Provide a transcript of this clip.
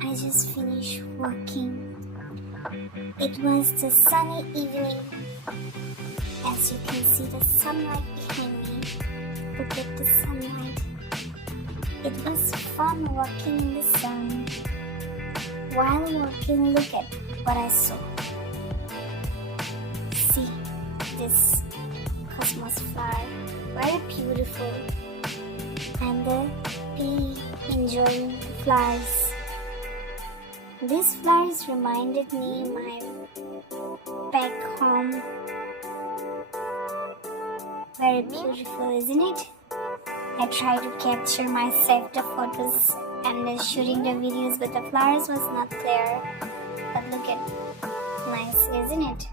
I just finished working. It was the sunny evening. As you can see the sunlight behind me. Look at the sunlight. It was fun walking in the sun. While walking, look at what I saw. See this cosmos flower, very beautiful, and the bee enjoying the flowers. These flowers reminded me my back home. Very beautiful, isn't it? I tried to capture myself the photos and shooting the videos, but the flowers was not clear. But look at, nice, isn't it?